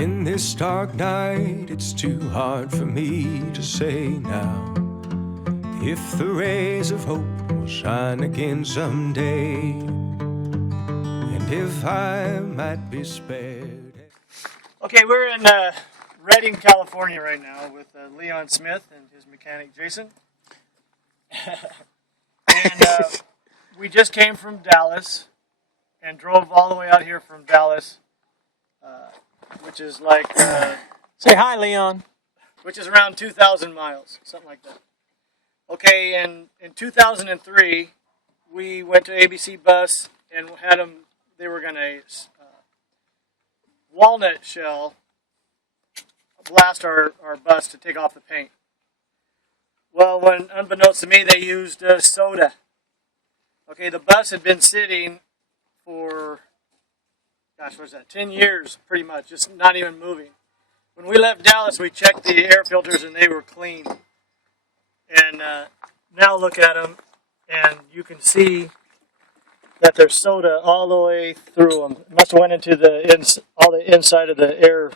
In this dark night, it's too hard for me to say now if the rays of hope will shine again someday, and if I might be spared. Okay, we're in Redding, California right now with Leon Smith and his mechanic Jason. And we just came from Dallas and drove all the way out here from Dallas, which is like... Say hi, Leon. Which is around 2,000 miles, something like that. Okay, and in 2003, we went to ABC Bus and had them, they were going to walnut shell blast our bus to take off the paint. Well, when unbeknownst to me, they used soda. Okay, the bus had been sitting for, gosh, what was that, 10 years pretty much, just not even moving. When we left Dallas, we checked the air filters and they were clean. And now look at them, and you can see that there's soda all the way through them. It must have went into all the inside of the air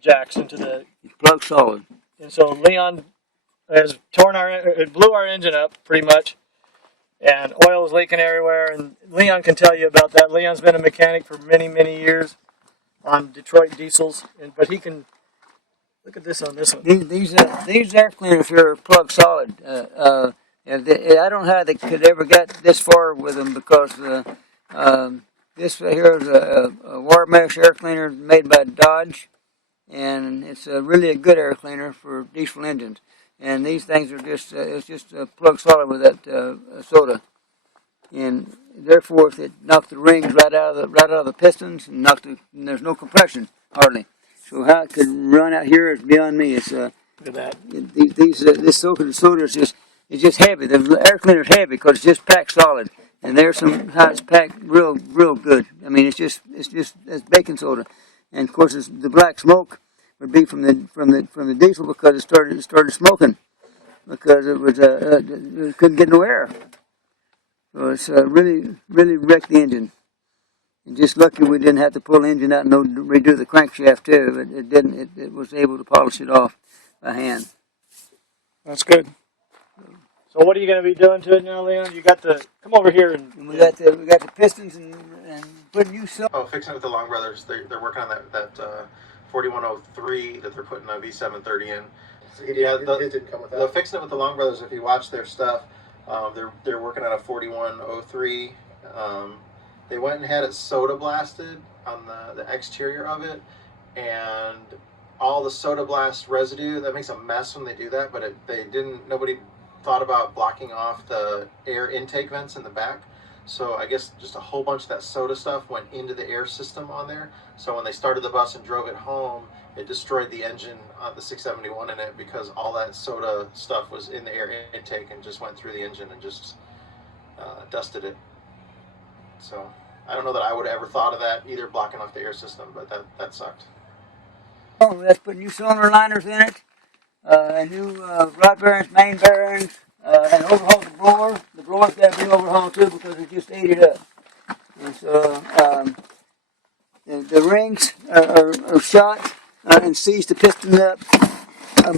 jacks into the plug solid. And so Leon has it blew our engine up pretty much, and oil was leaking everywhere. And Leon can tell you about that. Leon's been a mechanic for many, many years on Detroit diesels, but he can look at this on this one. These air cleaners here are plug solid. I don't know how they could ever get this far with them because this right here is a wire mesh air cleaner made by Dodge, and it's really a good air cleaner for diesel engines. And these things are just it's just plug solid with that soda, and therefore it knocked the rings right out of the pistons and and there's no compression hardly. So how it could run out here is beyond me. It's look at that. This soda is just heavy. The air cleaner is heavy because it's just packed solid, and there's some how it's packed real good. I mean, it's just baking soda, and of course the black smoke would be from the diesel because it started smoking because it was it couldn't get no air. So it's really wrecked the engine. And just lucky we didn't have to pull the engine out and redo the crankshaft too. But it didn't. It was able to polish it off by hand. That's good. So what are you going to be doing to it now, Leon? You got the come over here and we got the pistons and putting new stuff. Oh, fixing it with the Long Brothers. They're working on that 4103 that they're putting a V730 in. So, yeah, they're fixing it with the Long Brothers. If you watch their stuff, they're working on a 4103. They went and had it soda blasted on the exterior of it, and all the soda blast residue, that makes a mess when they do that, but nobody thought about blocking off the air intake vents in the back. So I guess just a whole bunch of that soda stuff went into the air system on there. So when they started the bus and drove it home, it destroyed the engine on the 671 in it because all that soda stuff was in the air intake and just went through the engine and just dusted it. So I don't know that I would have ever thought of that either, blocking off the air system, but that sucked. Oh, let's put new cylinder liners in it, and new rod bearings, main bearings, and overhaul the blower. The blower's got to be overhauled too because it just ate it up. And so the rings are shot and seized the piston up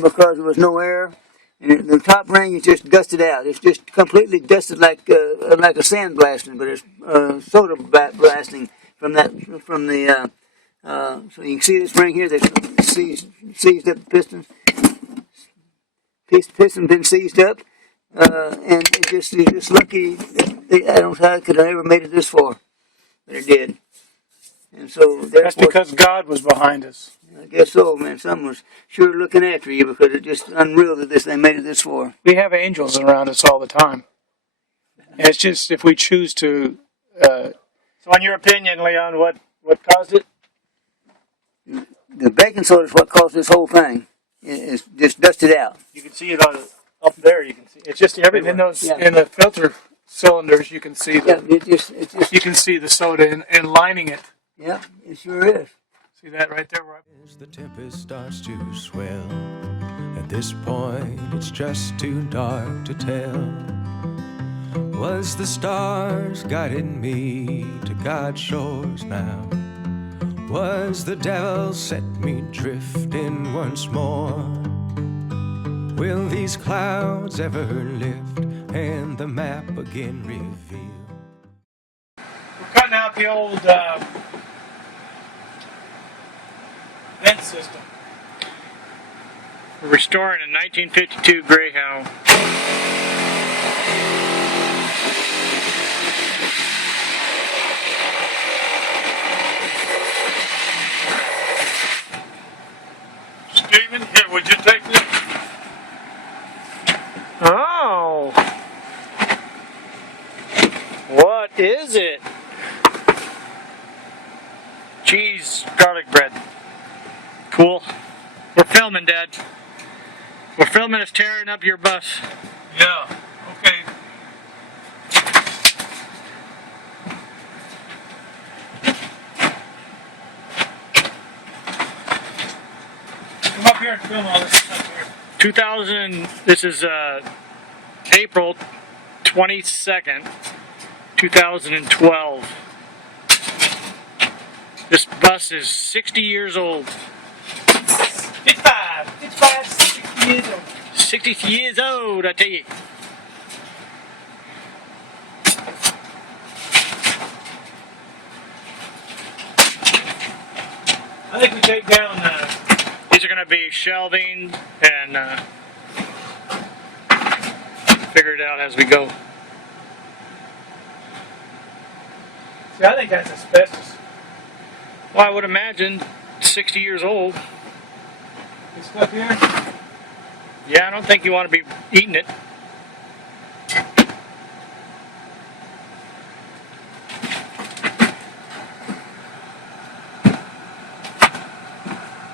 because there was no air. And the top ring is just dusted out. It's just completely dusted like a sand blasting, but it's soda blasting from the. So you can see this ring here that's seized up the piston. Piston been seized up, and it's just lucky. I don't know how it could have ever made it this far, but it did. And so that's because God was behind us. I guess so, man. Someone was sure looking after you because it's just unreal that they made it this far. We have angels around us all the time. And it's just if we choose to. So, in your opinion, Leon, what caused it? The baking soda is what caused this whole thing. It's just dusted out. You can see it up there. You can see it's just everywhere. And in the filter cylinders, you can see you can see the soda and lining it. Yeah, it sure is. See that right there? As the tempest starts to swell, at this point it's just too dark to tell. Was the stars guiding me to God's shores now? Was the devil set me drifting once more? Will these clouds ever lift and the map again reveal? We're cutting out the old vent system. We're restoring a 1952 Greyhound. Steven, here, would you take this? Oh! What is it? Cheese, garlic bread. Cool. We're filming, Dad. We're filming us tearing up your bus. Yeah, okay. Come up here and film all this stuff here. 2000, this is April 22nd, 2012. This bus is 60 years old. 60 years old. 60 years old, I tell you. I think we take down These are going to be shelving and figure it out as we go. see, I think that's asbestos. Well, I would imagine 60 years old. This stuff here? Yeah, I don't think you want to be eating it.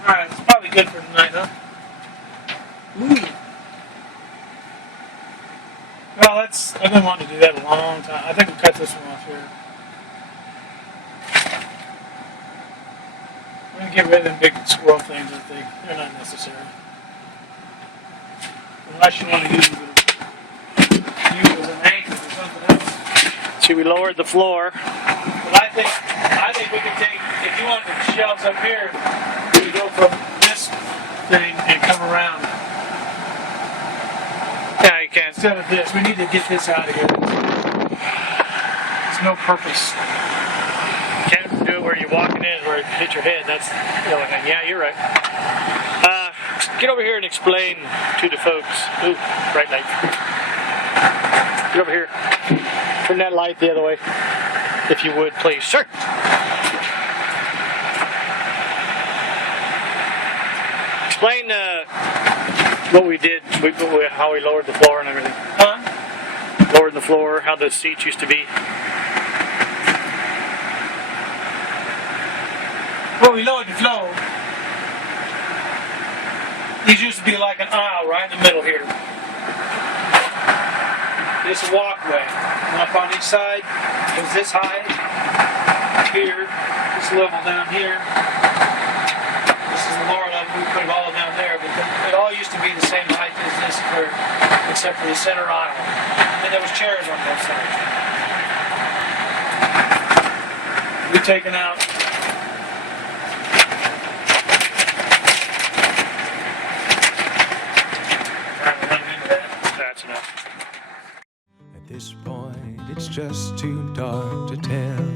Alright, it's probably good for tonight, huh? Well, I've been wanting to do that a long time. I think we'll cut this one off here. We're going to get rid of them big squirrel things. They're not necessary. Unless you want to use them as an anchor or something else. See, we lowered the floor. But I think we could take, if you want the shelves up here, we could go from this thing and come around. Yeah, you can. Instead of this, we need to get this out of here. There's no purpose. Can't do it where you're walking in, where it hit your head. That's the only thing. Yeah, you're right. Get over here and explain to the folks. Ooh, bright light. Get over here. Turn that light the other way, if you would, please, sir. Explain what we did, how we lowered the floor and everything. Huh? Lowered the floor, how the seats used to be. Well, we lowered the floor. These used to be like an aisle right in the middle here. This walkway. And up on each side was this high. Here. This level down here. This is the lower level. We put it all down there. But it all used to be the same height as this curve, except for the center aisle. And there was chairs on both sides. We've taken out That's enough. At this point, it's just too dark to tell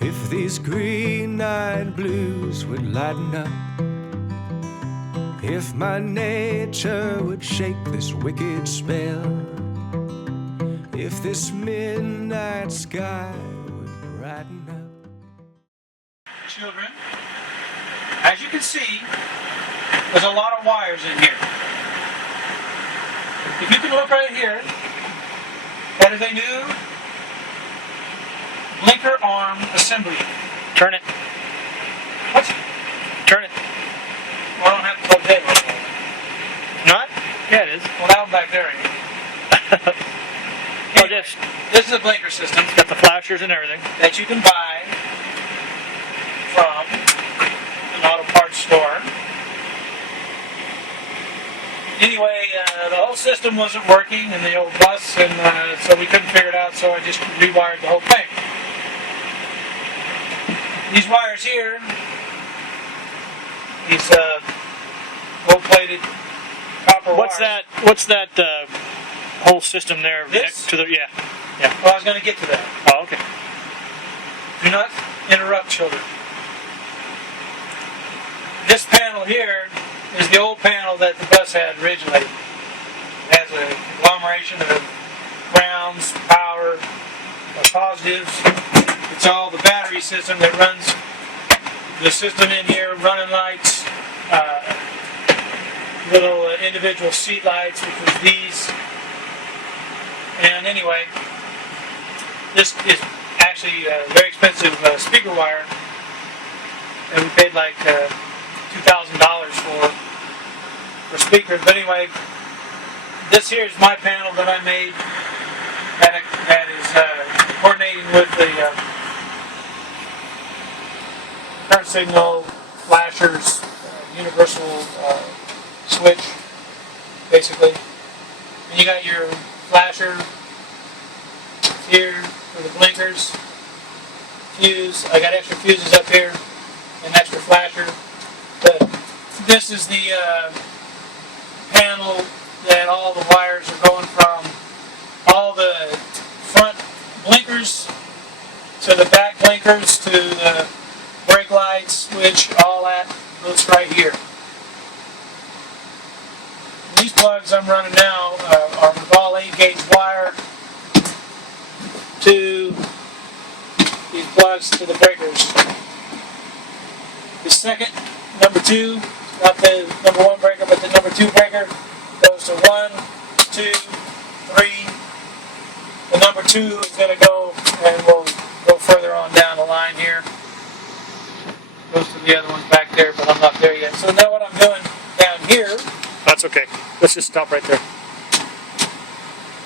if these green-eyed blues would lighten up, if my nature would shake this wicked spell, if this midnight sky would brighten up. children. As you can see, there's a lot of wires in here. If you can look right here, that is a new blinker arm assembly. Turn it. What? Turn it. Well, I don't have to plug that in. Not? Yeah, it is. Well, that one back there ain't. Oh, This is a blinker system It's got the flashers and everything. that you can buy from an auto parts store. Anyway, the whole system wasn't working in the old bus, and so we couldn't figure it out, so I just rewired the whole thing. these wires here, these gold-plated copper What's wires. What's that whole system there? This? Next to the yeah. Well, I was going to get to that. Oh, okay. Do not interrupt, children. This panel here is the old panel that the bus had originally. It has a conglomeration of grounds, power, positives. It's all the battery system that runs the system in here, running lights, little individual seat lights, which was these. And anyway, this is actually a very expensive speaker wire, and we paid like $2,000 for speakers. But anyway, this here is my panel that I made that is coordinating with the current signal, flashers, universal switch, basically. And you got your flasher here for the blinkers, fuse. I got extra fuses up here, an extra flasher. But this is the panel that all the wires are going from all the front blinkers to the back blinkers to the brake lights, switch, all that goes right here. These plugs I'm running now are with all 8-gauge wire to these plugs to the breakers. The second, number 2, not the number 1 breaker, but the number 2 breaker goes to 1, 2, 3. The number 2 is going to go, and we'll go further on down the line here. Goes to the other ones back there, but I'm not there yet. So now what I'm doing down here. That's okay. Let's just stop right there.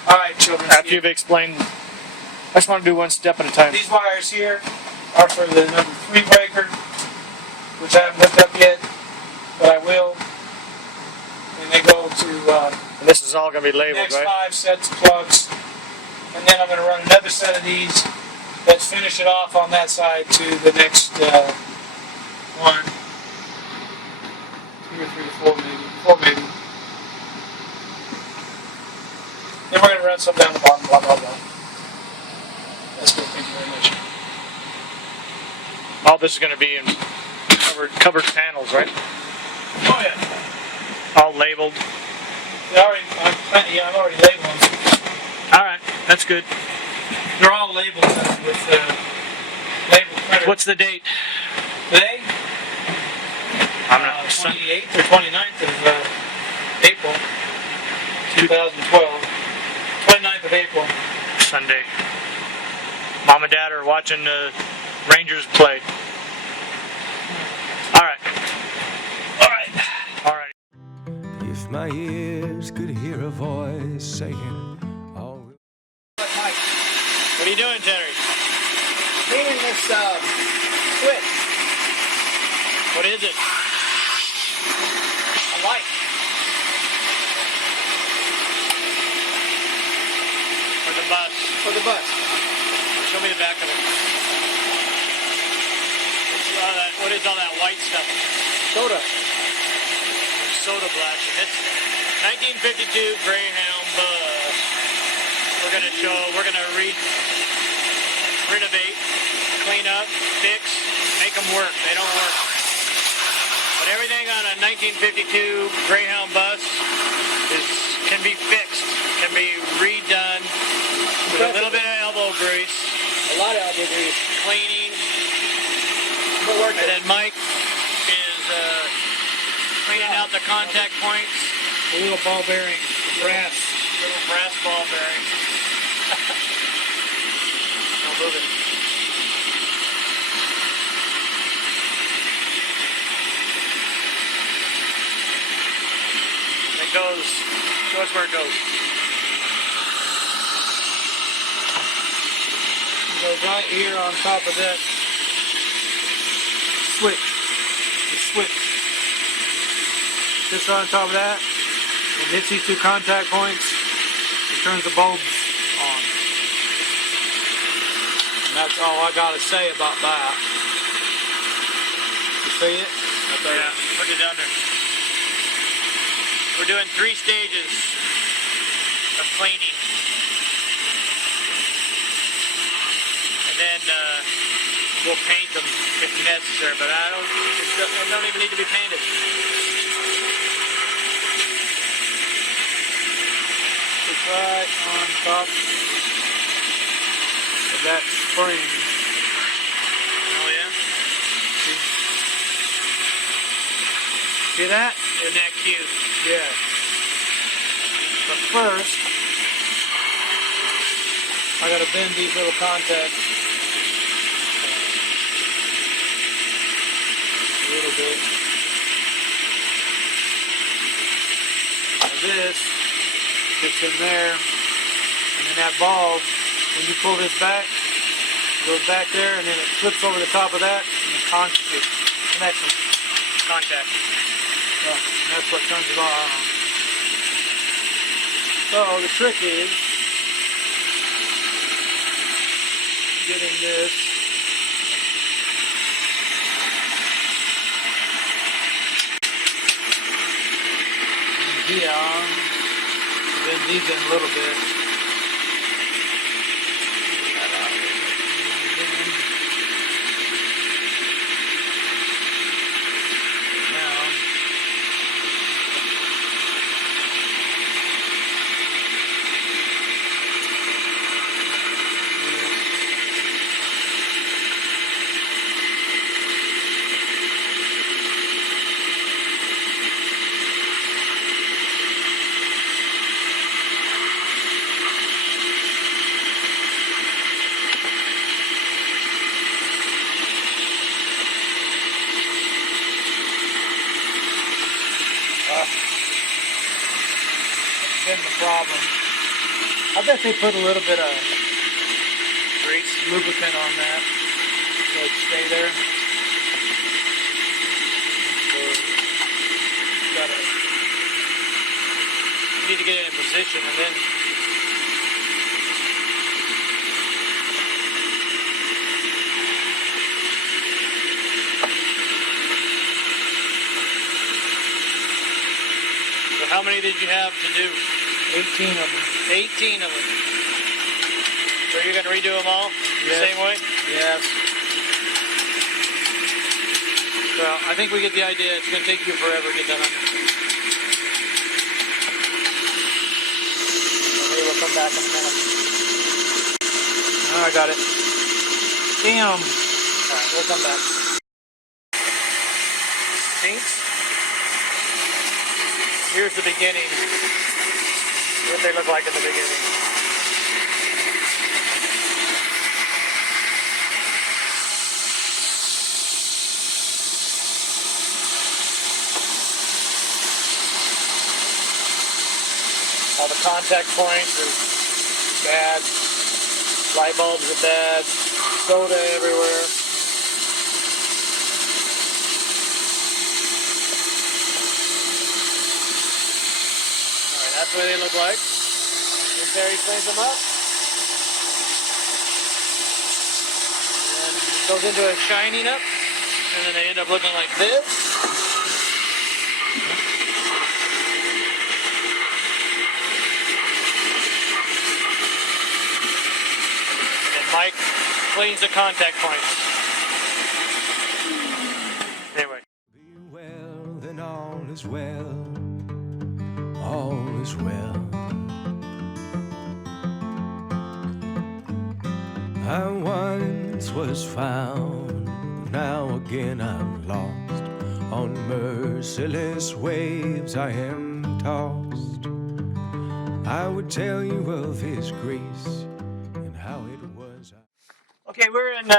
All right, children. After you've explained, I just want to do one step at a time. These wires here are for the number 3 breaker, which I haven't hooked up yet, but I will. And they go to And this is all going to be the labeled, next right? 5 sets of plugs. And then I'm going to run another set of these. Let's finish it off on that side to the next 1, 2 or 3 or 4 maybe. 4 maybe. Then we're going to run some down the bottom, blah, blah, blah. That's good. Thank you very much. All this is going to be in covered panels, right? Oh, yeah. All labeled. I'm already labeling them. All right, that's good. They're all labeled with labeled printer. What's the date? Today? I'm not. 28th or 29th of April, 2012. 29th of April. Sunday. Mom and Dad are watching the Rangers play. All right. All right. All right. If my ears could hear a voice saying, oh. Mike, What are you doing, Terry? cleaning this switch. What is it? A light. For the bus. For the bus. Show me the back of it. What is all that white stuff? Soda. Soda blasting. It's 1952 Greyhound bus. We're gonna renovate, clean up, fix, make them work. They don't work. But everything on a 1952 Greyhound bus can be fixed, can be redone with a little bit of elbow grease, A lot of elbow grease. cleaning, But and then Mike is cleaning out the contact points. A little ball bearing, brass. Little brass ball bearing. Don't move it. It goes. Show us where it goes. It goes right here on top of that switch. The switch. Just on top of that. It hits these 2 contact points. It turns the bulbs on. And that's all I gotta say about that. show you it? Yeah, put it down there. We're doing 3 stages of cleaning. And then we'll paint them if necessary, but they don't even need to be painted. It's right on top of that spring. Oh yeah? See that? Isn't that cute? Yeah. But first, I gotta bend these little contacts just a little bit. Now this gets in there, and then that bulb, when you pull this back, it goes back there, and then it flips over the top of that, and it connects them. Contact. Yeah, and that's what turns it on. So the trick is getting this here, bend these in a little bit. Been the problem. I bet they put a little bit of grease lubricant on that so it'd stay there. So You need to get it in position and then so how many did you have to do? 18 of them. 18 of them. So you're going to redo them all the Yes. same way? Yes. Well, I think we get the idea. It's going to take you forever to get that on. Maybe we'll come back in a minute. Oh, I got it. Damn. Alright, we'll come back. Pinks? Here's the beginning. What they look like in the beginning. All the contact points are bad. Light bulbs are bad. Soda everywhere. Alright, that's what they look like. And Terry cleans them up. And then it goes into a shining up. And then they end up looking like this. Mike cleans the contact points. Anyway. Be well, then all is well. All is well. I once was found, now again I'm lost. On merciless waves I am tossed. I would tell you of His grace and how it was. Okay, we're in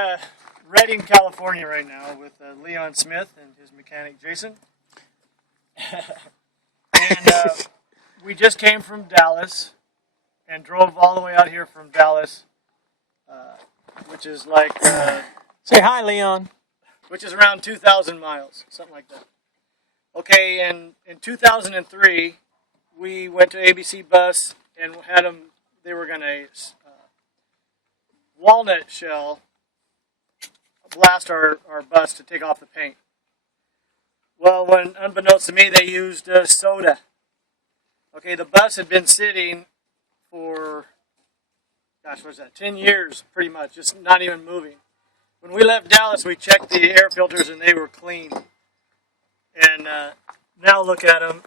Redding, California right now with Leon Smith and his mechanic Jason. And we just came from Dallas and drove all the way out here from Dallas, which is like Say hi, Leon. which is around 2,000 miles, something like that. Okay, and in 2003, we went to ABC Bus and had them. They were going to walnut shell blast our bus to take off the paint. Well, when unbeknownst to me, they used soda. Okay, the bus had been sitting for, gosh, what's that, 10 years pretty much, just not even moving. When we left Dallas, we checked the air filters and they were clean. And now look at them,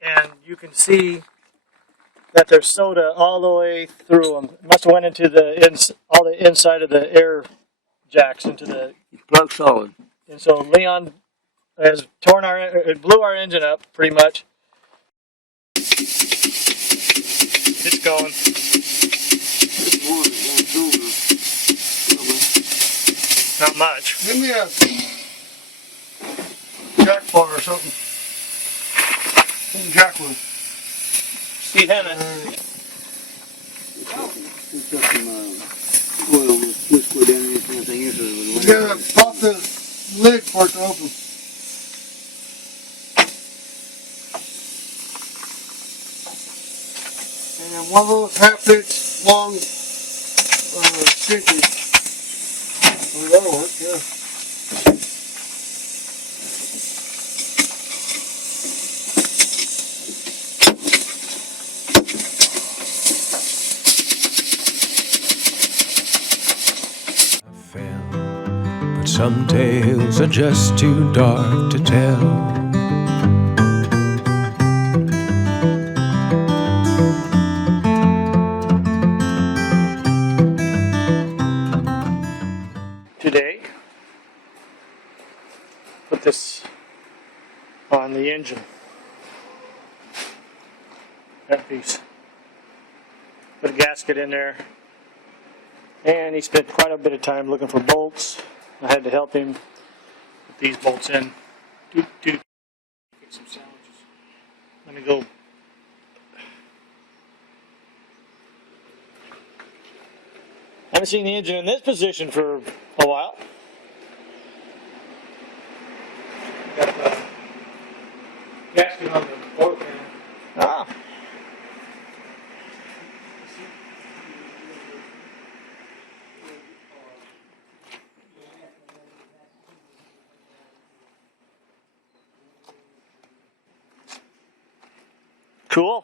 and you can see that there's soda all the way through them. It must have went into all the inside of the air jacks into the Plug solid. And so Leon has it blew our engine up pretty much. It's going. Not much. Give me a jack bar or something. Some jack wood. Steve Hanna. Oil with whisper down in this kind of thing here, so You gotta pop the lid for it to open. And one of those half-inch long stitches. Oh, that'll work, yeah. Some tales are just too dark to tell. Today, put this on the engine. That piece. Put a gasket in there. And he spent quite a bit of time looking for bolts. I had to help him put these bolts in. Get some sandwiches. Let me go. Haven't seen the engine in this position for a while. Got the gasket on the floor pan. Ah. Cool.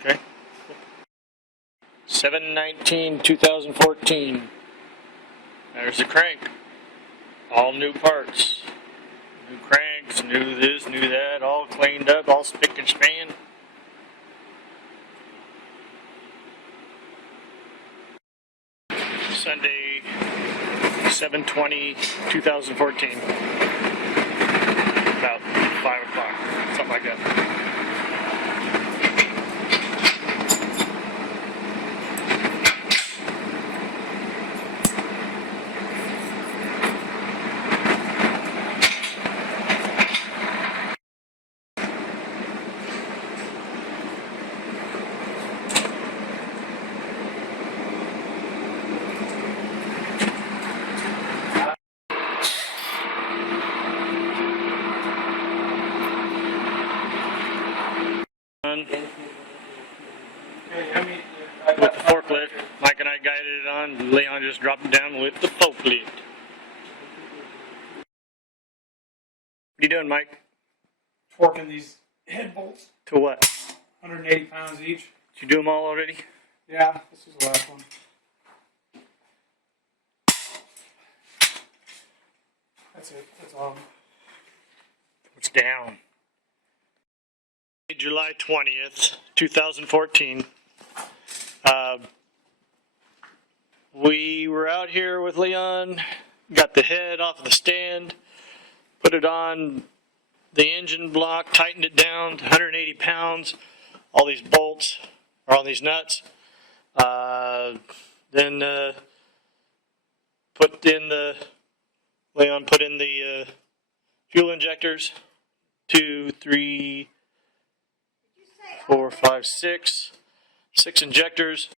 Okay. 7/19/2014. There's the crank. All new parts. New cranks, new this, new that, all cleaned up, all spick and span. Sunday, 7/20/2014. About 5 o'clock, something like that. With the forklift, Mike and I guided it on. Leon just dropped it down with the forklift. What are you doing, Mike? Torquing these head bolts, To what? 180 pounds each. Did you do them all already? Yeah, this is the last one. That's it. That's all. It's down. July 20th, 2014. We were out here with Leon, got the head off the stand, put it on the engine block, tightened it down to 180 pounds, all these bolts, or all these nuts. Then Leon put in the fuel injectors, 2, 3, 4, 5, 6 injectors.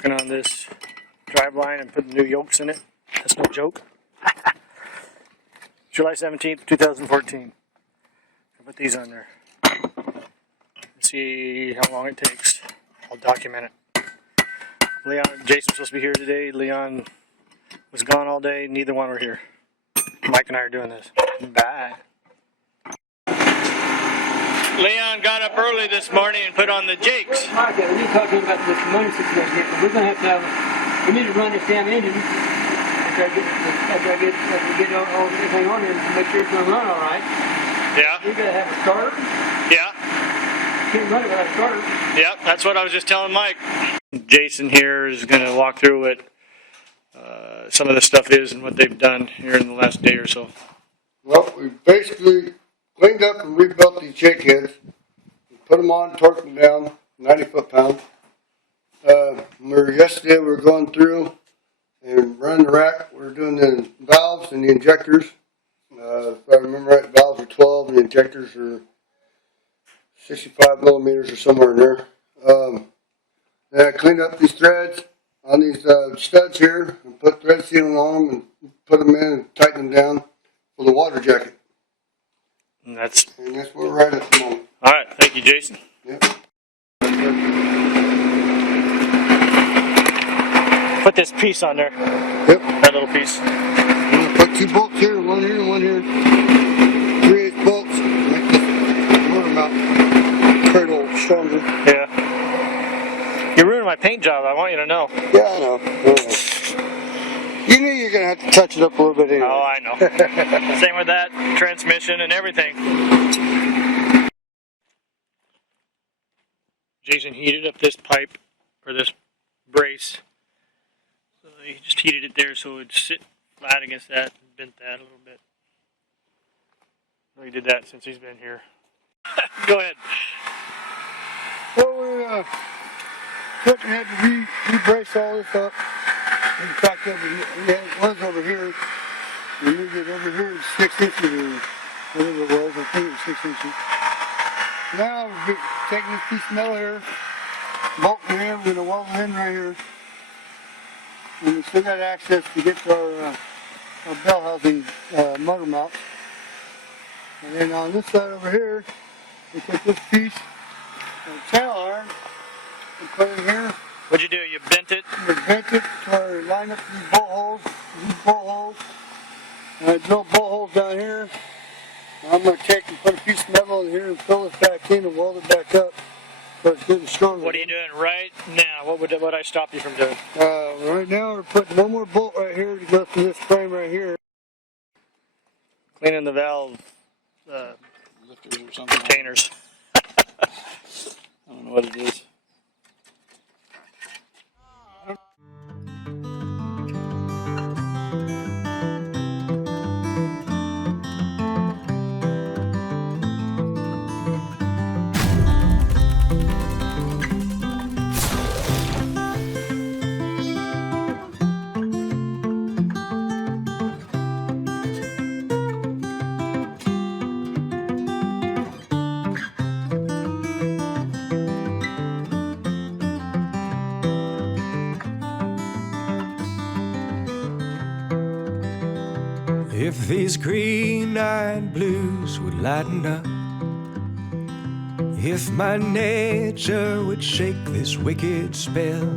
working on this Driveline and putting new yokes in it. That's no joke. July 17th, 2014. I'll put these on there. See how long it takes. I'll document it. Leon, Jason's supposed to be here today. Leon was gone all day. Neither one were here. Mike and I are doing this. Bye. Leon got up early this morning and put on the jakes. Mike, we need to talk to him about this money situation. We're going to have, we need to run this damn engine after I get all everything on it to make sure it's going to run all right. Yeah. You got to have a starter. Yeah. Can't run it without a starter. Yep, that's what I was just telling Mike. Jason here is going to walk through what some of the stuff is and what they've done here in the last day or so. Well, we basically cleaned up and rebuilt these jake heads. We put them on, torqued them down, 90 foot-pounds. Yesterday we were going through and running the rack. We were doing the valves and the injectors. If I remember right, the valves are 12 and the injectors are 65 millimeters or somewhere in there. Then I cleaned up these threads on these studs here and put thread sealing on them and put them in and tighten them down for the water jacket. And that's where we're at the moment. all right. Thank you, Jason. Yep. Put this piece on there. Yep. That little piece. I'm gonna put 2 bolts here, one here and one here. 3/8 bolts. Make this motor mount create a little stronger. Yeah. You ruined my paint job. I want you to know. Yeah, I know. You knew you're gonna have to touch it up a little bit anyway. Oh, I know. Same with that transmission and everything. Jason heated up this pipe or this brace. So he just heated it there so it would sit flat against that and bent that a little bit. Well, he did that since he's been here. Go ahead. Well, we took and had to re-brace all this up. In fact, it was over here. We moved it over here to 6 inches or whatever it was. I think it was 6 inches. Now we're taking this piece of metal here, bolting it in, we're going to weld it in right here. And we still got access to get to our bell housing motor mount. And then on this side over here, we take this piece of channel iron and put it in here. What'd you do? You bent it? We bent it to line up these bolt holes. And I drilled bolt holes down here. Now I'm going to take and put a piece of metal in here and fill this back in and weld it back up so it's getting stronger. What are you doing right now? What would I stop you from doing? Right now we're putting one more bolt right here to go through this frame right here. Cleaning the valve Lifters or something. containers. I don't know what it is. If these green-eyed blues would lighten up, if my nature would shake this wicked spell,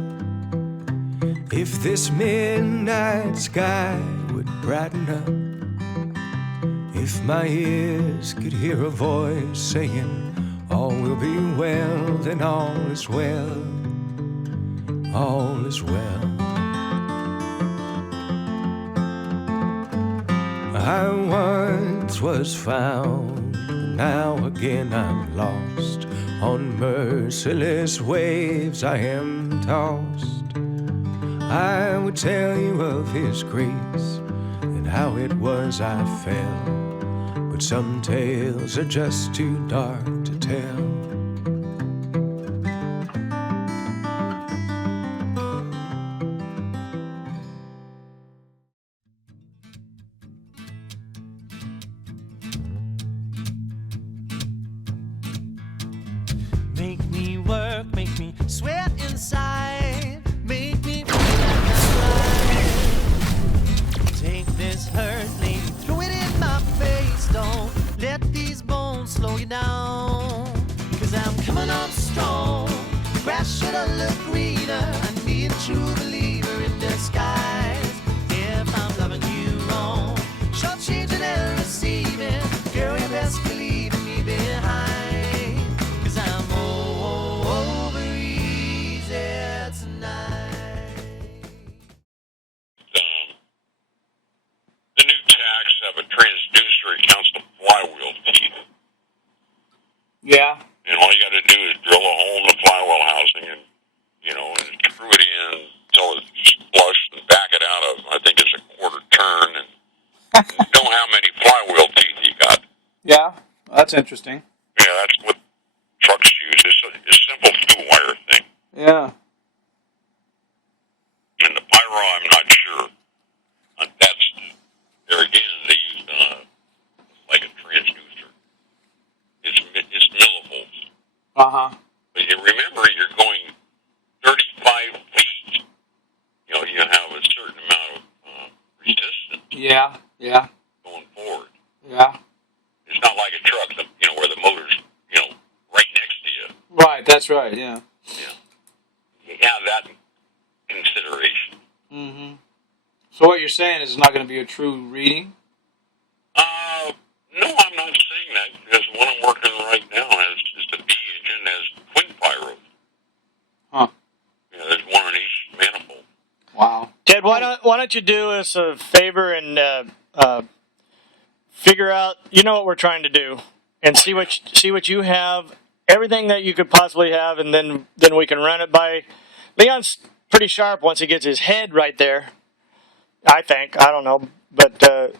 if this midnight sky would brighten up, if my ears could hear a voice saying, all will be well, then all is well, all is well. I once was found, but now again I'm lost. On merciless waves I am tossed. I would tell you of His grace and how it was I fell, but some tales are just too dark to tell. Make me work, make me sweat inside, make strong. Grass should have looked greener, and be a true believer in disguise. If I'm loving you wrong, short changing and receiving, girl, you best believe in me behind. 'Cause I'm over easy tonight. The new tacks have a transducer. It counts the flywheel teeth. Yeah. And all you got to do is drill a hole in the flywheel housing and, and screw it in until it's flush and back it out of, I think it's a quarter turn, and know how many flywheel teeth you got. Yeah. That's interesting. Yeah, that's what trucks use. It's a simple two-wire thing. Yeah. And the pyro, I'm not sure. That's, there again, they use like a transducer. It's millivolts. Uh-huh. But you remember, you're going 35 feet. You have a certain amount of resistance. Yeah. Yeah. Going forward. Yeah. It's not like a truck, where the motor's, right next to you. Right, that's right, yeah. Yeah. You have that consideration. Mm-hmm. So what you're saying is it's not going to be a true reading? No, I'm not saying that, because the one I'm working on right now is the B engine, has twin pyros. Huh. There's one on each manifold. Wow. Ted, why don't you do us a favor and figure out, what we're trying to do, and see what you have, everything that you could possibly have, and then we can run it by. Leon's pretty sharp once he gets his head right there. I think. I don't know, but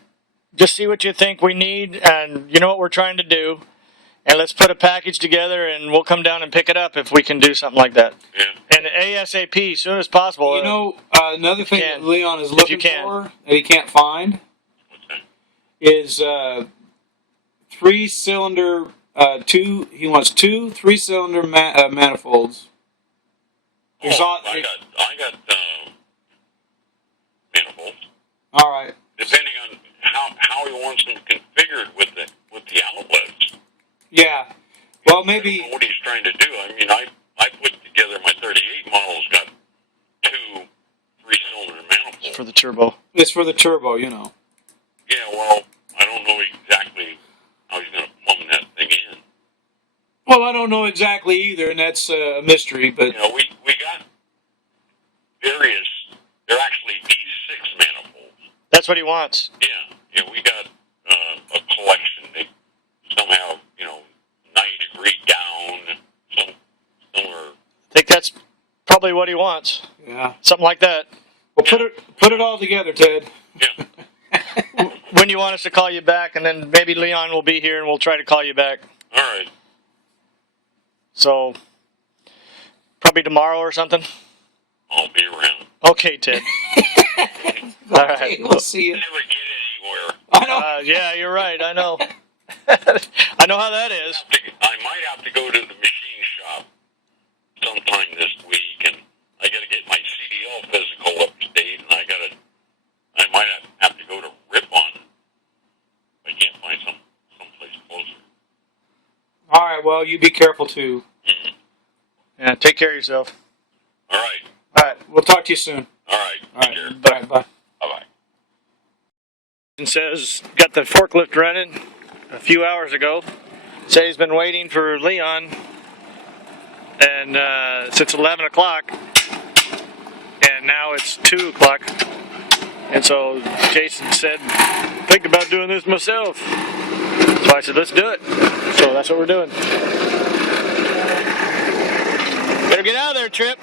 just see what you think we need, and you know what we're trying to do, and let's put a package together, and we'll come down and pick it up if we can do something like that. Yeah. And ASAP, as soon as possible. Another thing that Leon is looking for that he can't find is 3-cylinder, he wants 2 3-cylinder manifolds. I got manifolds. All right. Depending on how he wants them configured with the outlets. Yeah. Well, maybe. I don't know what he's trying to do. I mean, I put together my 38 model's got 2 3-cylinder manifolds. For the turbo. It's for the turbo, Yeah, well, I don't know exactly how he's going to plumb that thing in. Well, I don't know exactly either, and that's a mystery, but. We got various, they're actually D6 manifolds. That's what he wants. Yeah, we got a collection. They somehow, 90-degree down, some are. I think that's probably what he wants. Yeah. Something like that. Well, put it all together, Ted. Yeah. When you want us to call you back, and then maybe Leon will be here and we'll try to call you back. All right. So, probably tomorrow or something? I'll be around. Okay, Ted. All right. We'll see you. Never get anywhere. I know. Yeah, you're right. I know. I know how that is. I might have to go to the machine shop sometime this week, and I got to get my CDL physical up to date, and I might have to go to Ripon. I can't find someplace closer. All right. Well, you be careful too. Mm-hmm. Yeah. Take care of yourself. All right. All right. We'll talk to you soon. All right. All right. Care. Bye. Bye. Bye-bye. And says, got the forklift running a few hours ago. Said he's been waiting for Leon, and since 11 o'clock, and now it's 2 o'clock. And so Jason said, think about doing this myself. So I said, let's do it. So that's what we're doing. Better get out of there, Trip.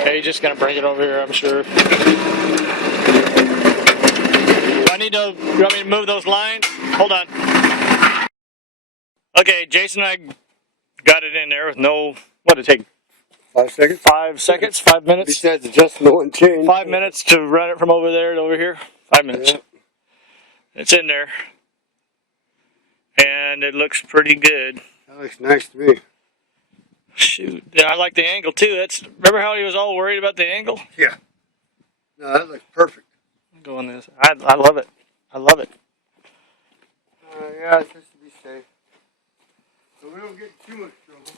Okay, you're just gonna bring it over here, I'm sure. You want me to move those lines? Hold on. Okay, Jason and I got it in there with no, what did it take? 5 seconds? 5 seconds? 5 minutes? Besides adjustment and change. 5 minutes to run it from over there to over here? 5 minutes. Yeah. It's in there. And it looks pretty good. That looks nice to me. Shoot. Yeah, I like the angle too. Remember how he was all worried about the angle? Yeah. No, that looks perfect. Go on this. I love it. I love it. Yeah, it's just to be safe. So we don't get in too much trouble.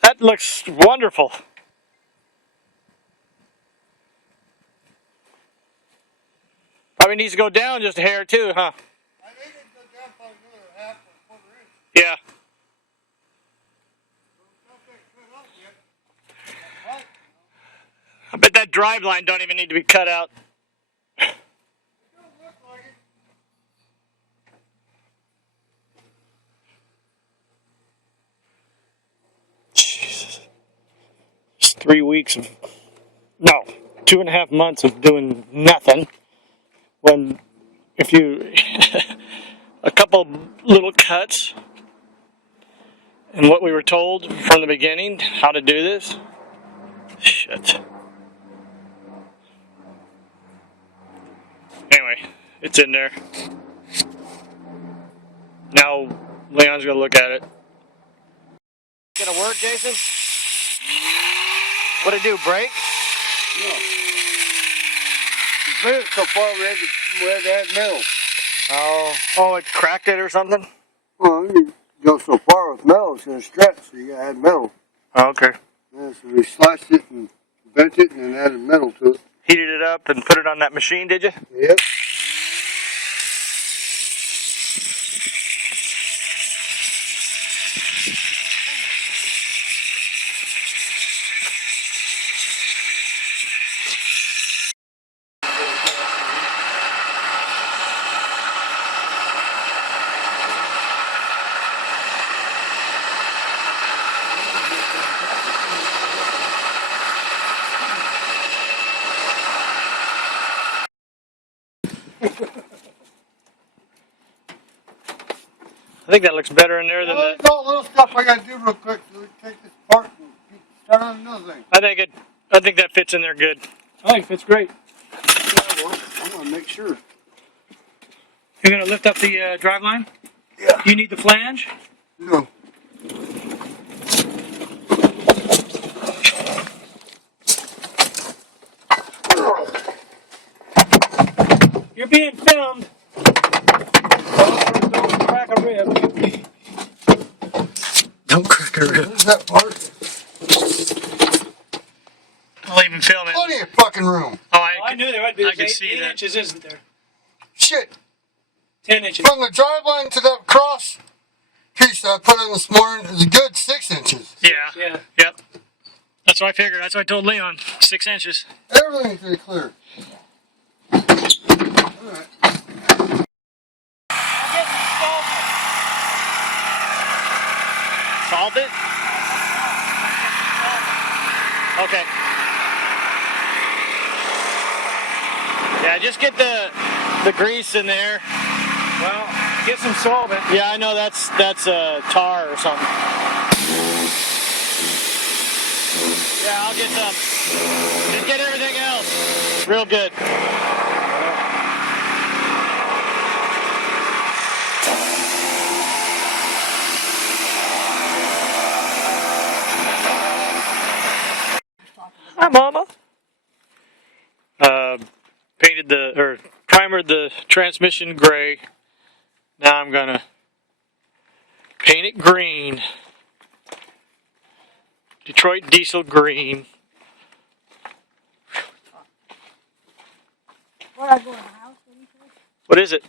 That looks wonderful. Probably needs to go down just a hair too, huh? I think it goes down probably another half or a quarter inch. Yeah. I bet that drive line don't even need to be cut out. Jesus. It's 3 weeks of, no, 2.5 months of doing nothing. When, if you, a couple little cuts, and what we were told from the beginning, how to do this. Shit. Anyway, it's in there. Now, Leon's gonna look at it. Gonna work, Jason? What'd it do, break? No. It's been so far we had to add metal. Oh, it cracked it or something? Well, you go so far with metal, it's going to stretch, so you got to add metal. Oh, okay. Yeah, so we sliced it and bent it and then added metal to it. Heated it up and put it on that machine, did you? Yep. I think that looks better in there than Well, that. there's all little stuff I got to do real quick so we can take this apart and start on another thing. I think that fits in there good. I think it fits great. Yeah, well, I'm going to make sure. You're gonna lift up the drive line? Yeah. You need the flange? No. You're being filmed. Don't crack a rib. Don't crack a rib. There's that part. I'll even film it. Plenty of fucking room. Oh, I knew there would be. I There's can see eight that. inches, isn't there? Shit. 10 inches. From the drive line to that cross piece that I put in this morning is a good 6 inches. Yeah. Yeah. Yep. That's what I figured. That's what I told Leon. 6 inches. Everything's pretty clear. Alright. Solved it? Okay. Yeah, just get the grease in there. Well, get some solvent. Yeah, I know that's tar or something. Yeah, I'll get some. Just get everything else real good. Hi, Mama. Primered the transmission gray. Now I'm gonna paint it green. Detroit diesel green. What I go in the house? What do you say? What is it?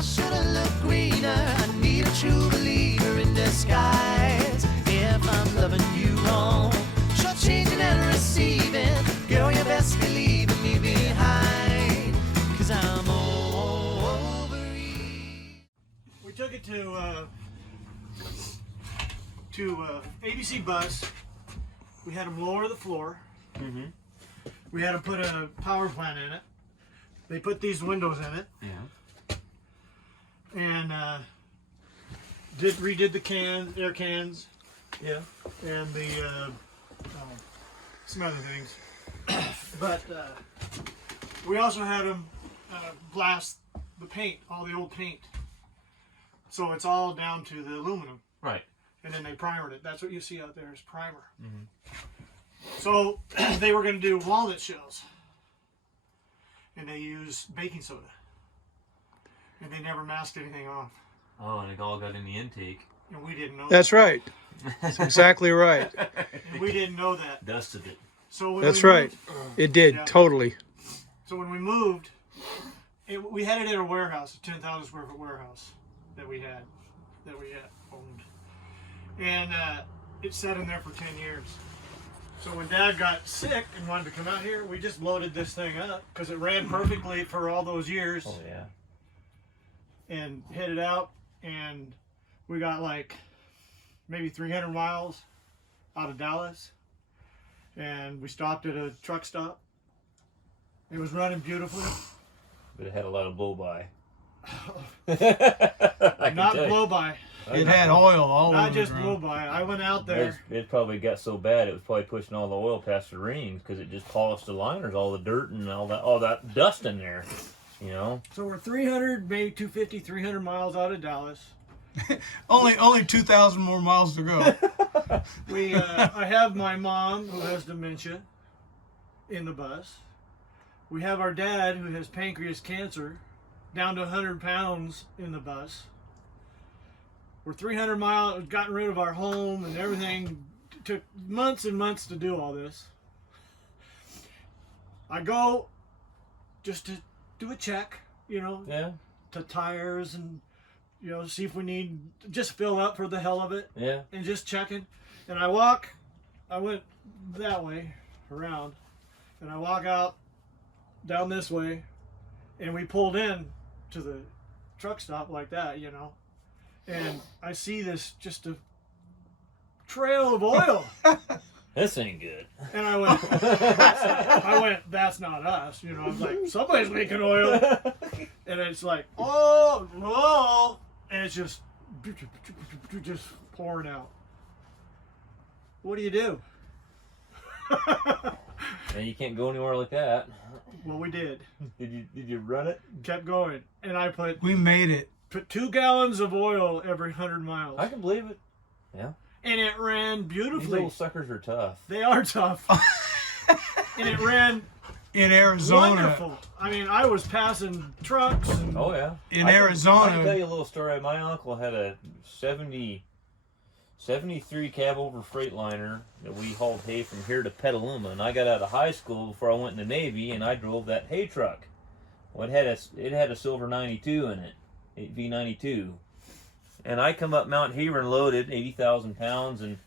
grass shouldn't look greener. I need a true believer in disguise. If I'm loving you wrong, short-changing and receiving, girl, you best be leaving me behind, 'cause I'm over it. We took it to ABC Bus. We had them lower the floor. We had them put a power plant in it. They put these windows in it. Yeah. And redid the air cans. Yeah. And the some other things. But we also had them blast the paint, all the old paint. So it's all down to the aluminum. Right. And then they primered it. That's what you see out there is primer. So they were going to do walnut shells. And they used baking soda. And they never masked anything off. Oh, and it all got in the intake. And we didn't know That's that. right. That's exactly right. And we didn't know that. Dusted it. So when That's we right. moved, It did, Yeah. totally. So when we moved, we had it in a warehouse, a 10,000 square foot warehouse that we had owned. And it sat in there for 10 years. So when Dad got sick and wanted to come out here, we just loaded this thing up because it ran perfectly for all those years. Oh, yeah. And headed out, and we got like maybe 300 miles out of Dallas. And we stopped at a truck stop. It was running beautifully. But it had a lot of blow-by. Not blow-by. It had oil all Not over just the ground. blow-by. I went out there. It probably got so bad it was probably pushing all the oil past the rings because it just polished the liners, all the dirt and all that dust in there, you know. So we're 300, maybe 250, 300 miles out of Dallas. Only 2,000 more miles to go. I have my mom who has dementia in the bus. We have our dad who has pancreas cancer down to 100 pounds in the bus. We're 300 miles, gotten rid of our home and everything. It took months and months to do all this. I go just to do a check, you know, Yeah. to tires and, you know, see if we need, just fill up for the hell of it. Yeah. And just checking. And I went that way, around, and I walk out down this way, and we pulled in to the truck stop like that, you know. And I see this, just a trail of oil. This ain't good. And I went, that's not us. You know, I was like, somebody's leaking oil. And it's like, oh, no. And it's just pouring out. What do you do? And you can't go anywhere like that. Well, we did. Did you run it? Kept going. And I We made it. put 2 gallons of oil every 100 miles. I can believe it. Yeah. And it ran These beautifully. little suckers are tough. They are tough. And it ran In Arizona. wonderful. I mean, I was passing trucks. And Oh yeah. In I Arizona. can tell you a little story. My uncle had a 73 cab over Freightliner that we hauled hay from here to Petaluma, and I got out of high school before I went in the Navy, and I drove that hay truck. Well, it had a silver 92 in it, V92, and I come up Mount Hebron loaded 80,000 pounds, and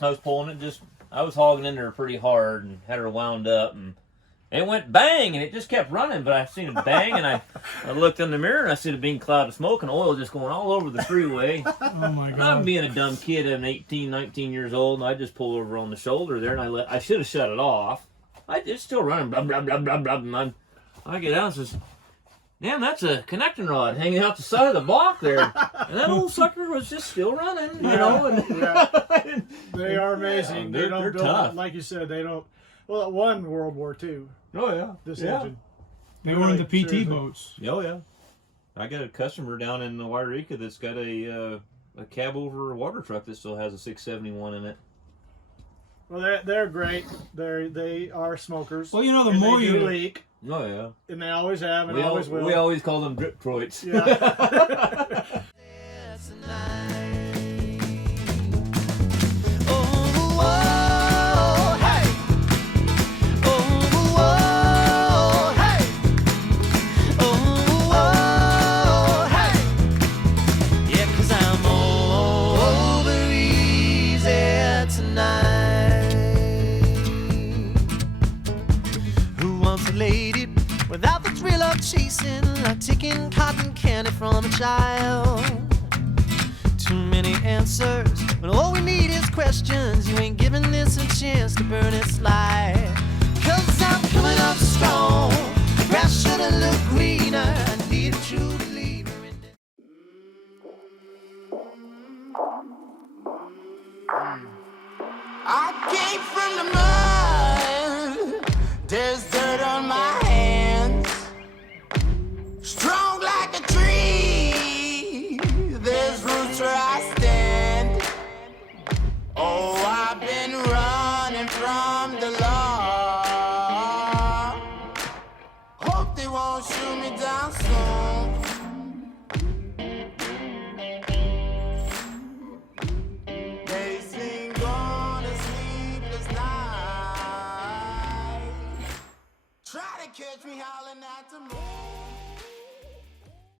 I was pulling it I was hogging in there pretty hard and had her wound up, and it went bang, and it just kept running, but I seen it bang, and I looked in the mirror, and I see a big cloud of smoke and oil just going all over the freeway. Oh my I'm God. being a dumb kid. I'm 18, 19 years old, and I just pull over on the shoulder there, and I should have shut it off. It's still running, blah, blah, blah, blah, blah, and I get out and says, damn, that's a connecting rod hanging out the side of the block there. And that old sucker was just still running, you know. And they are amazing. Yeah, they don't they're build, tough. like you said, they don't. Well, it won World War II, Oh, yeah. this yeah. engine. They were in the PT seriously. boats. Oh, yeah. I got a customer down in Wairika that's got a cab over water truck that still has a 671 in it. Well, they're great. They are smokers. Well, you know, the and more they do you leak, Oh, yeah. and they always have, and always will. We always call them drip troits. Yeah. There's a night. Oh, oh, hey. Oh, oh, hey. Oh, oh, cotton candy from a child. Too many answers, when all we need is questions. You ain't giving this a chance to burn its light. 'Cause I'm coming up strong. The grass should've looked greener. I need a true believer in this. I came from the mud. There's dirt on my hands. Strong like a tree. There's roots where I stand. Oh, I've been running from the law. Hope they won't shoot me down soon. They sing on a sleepless night. Try to catch me howling at the moon.